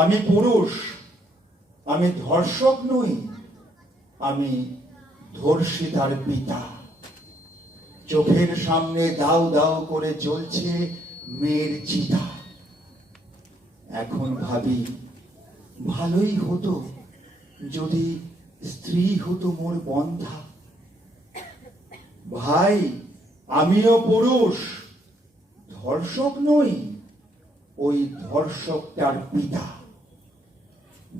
আমি পুরুষ, আমি ধর্ষক নই, আমি ধর্ষিতার পিতা। চোখের সামনে দাউ দাউ করে জ্বলছে মেয়ের চিতা। এখন ভাবি ভালোই হতো যদি স্ত্রী হতো মোর বন্ধা। ভাই, আমিও পুরুষ, ধর্ষক নই, ওই ধর্ষকটার পিতা।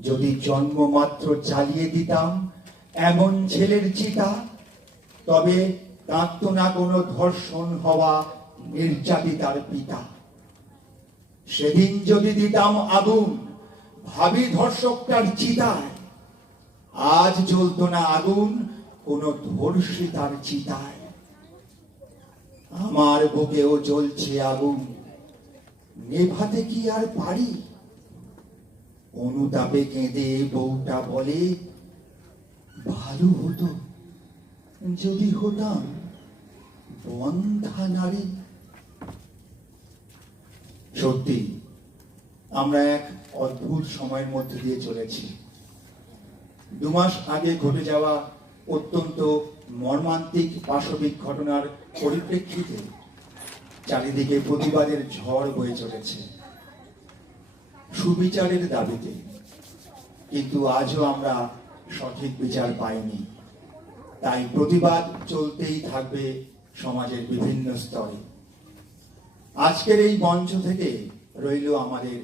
যদি জন্মমাত্র জ্বালিয়ে দিতাম এমন ছেলের চিতা, তবে কাঁদতো না কোনো ধর্ষণ হওয়া নির্যাতিতার পিতা। সেদিন যদি দিতাম আগুন ভাবি ধর্ষকটার চিতায়, আজ জ্বলতো না আগুন কোনো ধর্ষিতার চিতায়। আমার বুকেও জ্বলছে আগুন, নেভাতে কি আর পারি? অনুতাপে কেঁদে বউটা বলে, ভালো হতো যদি হতাম বন্ধা নারী। সত্যি আমরা এক অদ্ভুত সময়ের মধ্যে দিয়ে চলেছি। 2 মাস আগে ঘটে যাওয়া অত্যন্ত মর্মান্তিক পাশবিক ঘটনার পরিপ্রেক্ষিতে চারিদিকে প্রতিবাদের ঝড় বয়ে চলেছে সুবিচারের দাবিতে। কিন্তু আজও আমরা সঠিক বিচার পাইনি। তাই প্রতিবাদ চলতেই থাকবে সমাজের বিভিন্ন স্তরে। আজকের এই মঞ্চ থেকে রইল আমাদের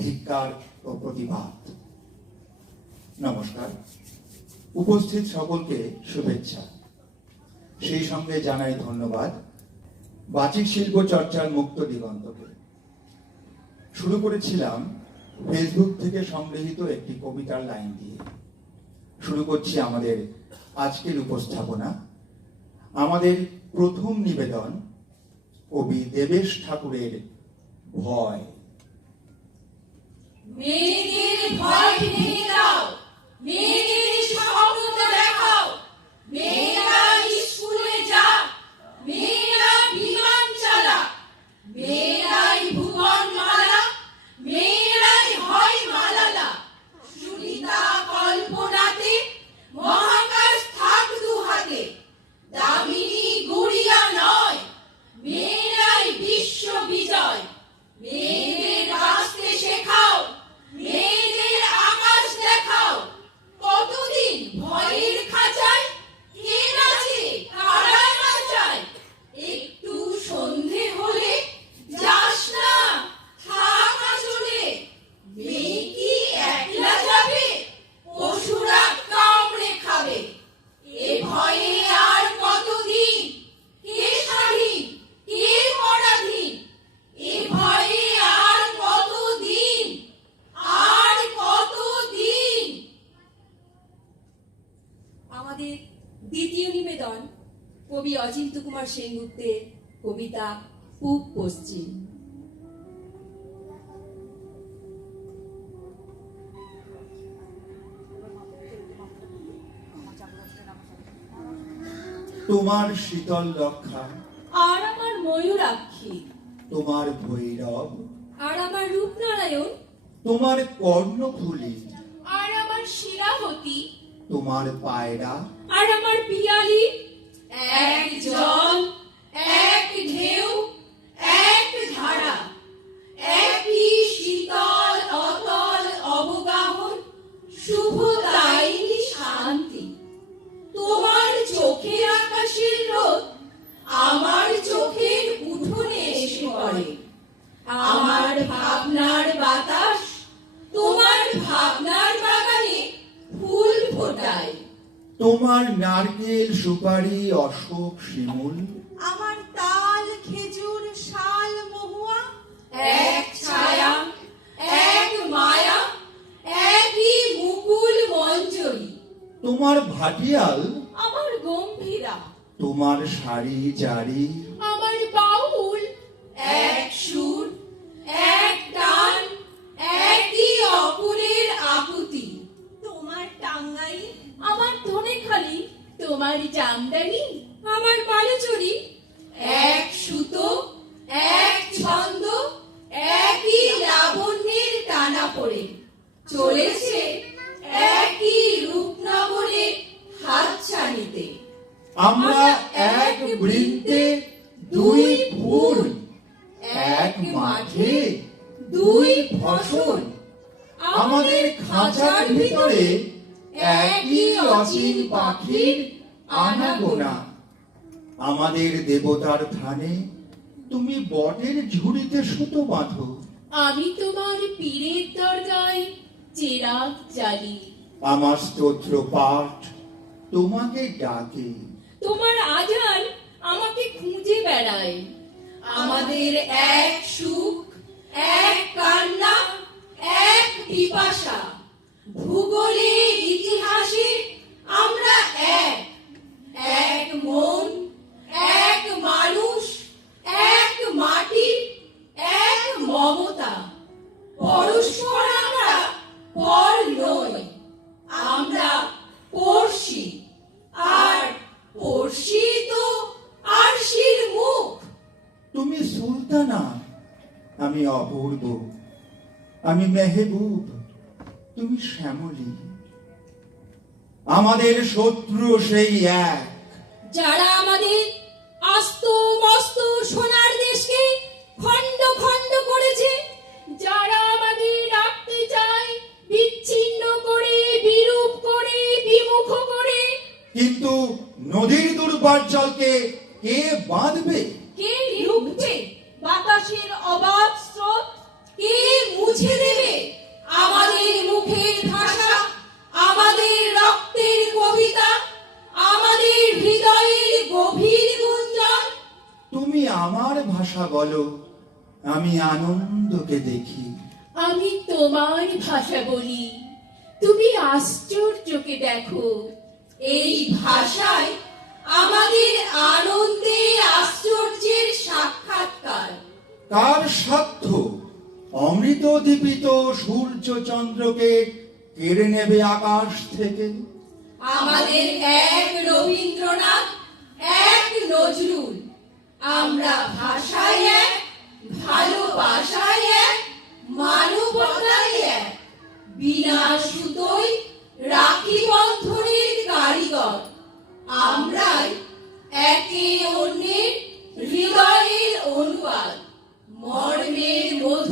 ধিক্কার ও প্রতিবাদ। নমস্কার, উপস্থিত সকলকে শুভেচ্ছা। সেই সঙ্গে জানাই ধন্যবাদ বাচিক শিল্প চর্চার মুক্ত দিগন্তকে। শুরু করেছিলাম ফেসবুক থেকে সংগৃহীত একটি কবিতার লাইন দিয়ে। শুরু করছি আমাদের আজকের উপস্থাপনা। আমাদের প্রথম নিবেদন কবি দেবেশ ঠাকুরের ভয়। মেয়েদের ভয় ভেঙে দাও, মেয়েদের স্বপ্ন দেখাও, মেয়েরা স্কুলে যা, মেয়েরা বিমান চালা, মেয়েরাই ভুবন মালা, মেয়েরাই হয় মালালা। সুনিতা কল্পনাতে মহাকাশ থাক দু হাতে, দামিনী গুড়িয়া নয়, মেয়েরাই বিশ্ব বিজয়। মেয়েদের বাঁচতে শেখাও, মেয়েদের আকাশ দেখাও। কতদিন ভয়ের খাঁচায় কে নাচে কারা নাচায়? একটু সন্ধে হলে যাস না, থাক আঁচলে। মেয়ে কি একলা যাবে? পশুরা কামড়ে খাবে। এ ভয়ে আর কতদিন? কে স্বাধীন, কে পরাধীন? এ ভয়ে আর কতদিন, আর কতদিন? আমাদের দ্বিতীয় নিবেদন কবি অচিন্ত কুমার সেনগুপ্তের কবিতা পূব পশ্চিম। তোমার শীতল রক্ষা, আর আমার ময়ূরাক্ষী, তোমার ভৈরব, আর আমার রূপনারায়ণ, তোমার কর্ণফুলী, আর আমার শিলাবতী, তোমার পায়রা, আর আমার পিয়ালি। এক জল, এক ঢেউ, এক ধারা, একই শীতল অতল অবগাহন, শুভ তাইনি শান্তি। তোমার চোখের আকাশের রোদ আমার চোখের উঠোনে এসে পড়ে। আমার ভাবনার বাতাস তোমার ভাবনার বাগানে ফুল ফোটায়। তোমার নারকেল, সুপারি, অশোক, শিমুল, আমার তাল, খেজুর, শাল, মহুয়া, এক ছায়া, এক মায়া, একই মুকুল মঞ্জরি। তোমার ভাটিয়াল, আমার গম্ভীরা, তোমার শাড়ি জারি, আমার বাউল, এক সুর, এক টান, একই অপরের আকুতি। তোমার টাঙ্গাই, আমার ধনেখালি, তোমার জামদানি, আমার বালুচুরি, এক সুতো, এক ছন্দ, একই লাবণ্যের টানা পড়ে। চলেছে একই রূপনগরে হাতছানিতে। আমরা এক বৃন্তে দুই ফুল, এক মাঠে দুই ফসল। আমাদের খাঁচার ভিতরে একই অচিন পাখির আনাগোনা। আমাদের দেবতার থানে তুমি বটের ঝুড়িতে সুতো বাঁধো। আমি তোমার পীরের দরগায় চেরাগ জ্বালি। আমার স্তোত্র পাঠ তোমাকে ডাকে। তোমার আজান আমাকে খুঁজে বেড়ায়। আমাদের এক সুখ, এক কান্না, এক পিপাসা। ভূগোলে ইতিহাসে আমরা এক, এক মন, এক মানুষ, এক মাটি, এক মমতা। পরস্পর আমরা পর নই, আমরা পড়শি। আর পড়শি তো আরশির মুখ। তুমি সুলতানা, আমি অপূর্ব। আমি মেহবুব, তুমি শ্যামলী। আমাদের শত্রু সেই এক। যারা আমাদের আস্ত মস্ত সোনার দেশকে খণ্ড খণ্ড করেছে, যারা আমাদের রাখতে চায় বিচ্ছিন্ন করে, বিরূপ করে, বিমুখ করে। কিন্তু নদীর দুর্বার জলকে কে বাঁধবে? কে রুখবে বাতাসের অবাধ স্রোত? কে মুছে দেবে আমাদের মুখের ভাষা, আমাদের রক্তের কবিতা, আমাদের হৃদয়ের গভীর গুঞ্জন? তুমি আমার ভাষা বলো, আমি আনন্দকে দেখি। আমি তোমার ভাষা বলি, তুমি আশ্চর্যকে দেখো। এই ভাষায় আমাদের আনন্দে আশ্চর্যের সাক্ষাৎকার। কার সাধ্য অমৃত দীপিত সূর্য চন্দ্রকে কেড়ে নেবে আকাশ থেকে? আমাদের এক রবীন্দ্রনাথ, এক নজরুল। আমরা ভাষায় এক, ভালোবাসায় এক, মানবতায় এক। বিনা সুতোয় রাখি বন্ধনের কারিগর। আমরাই একে অন্যের হৃদয়ের অনুবাদ, মর্মের মধ্যে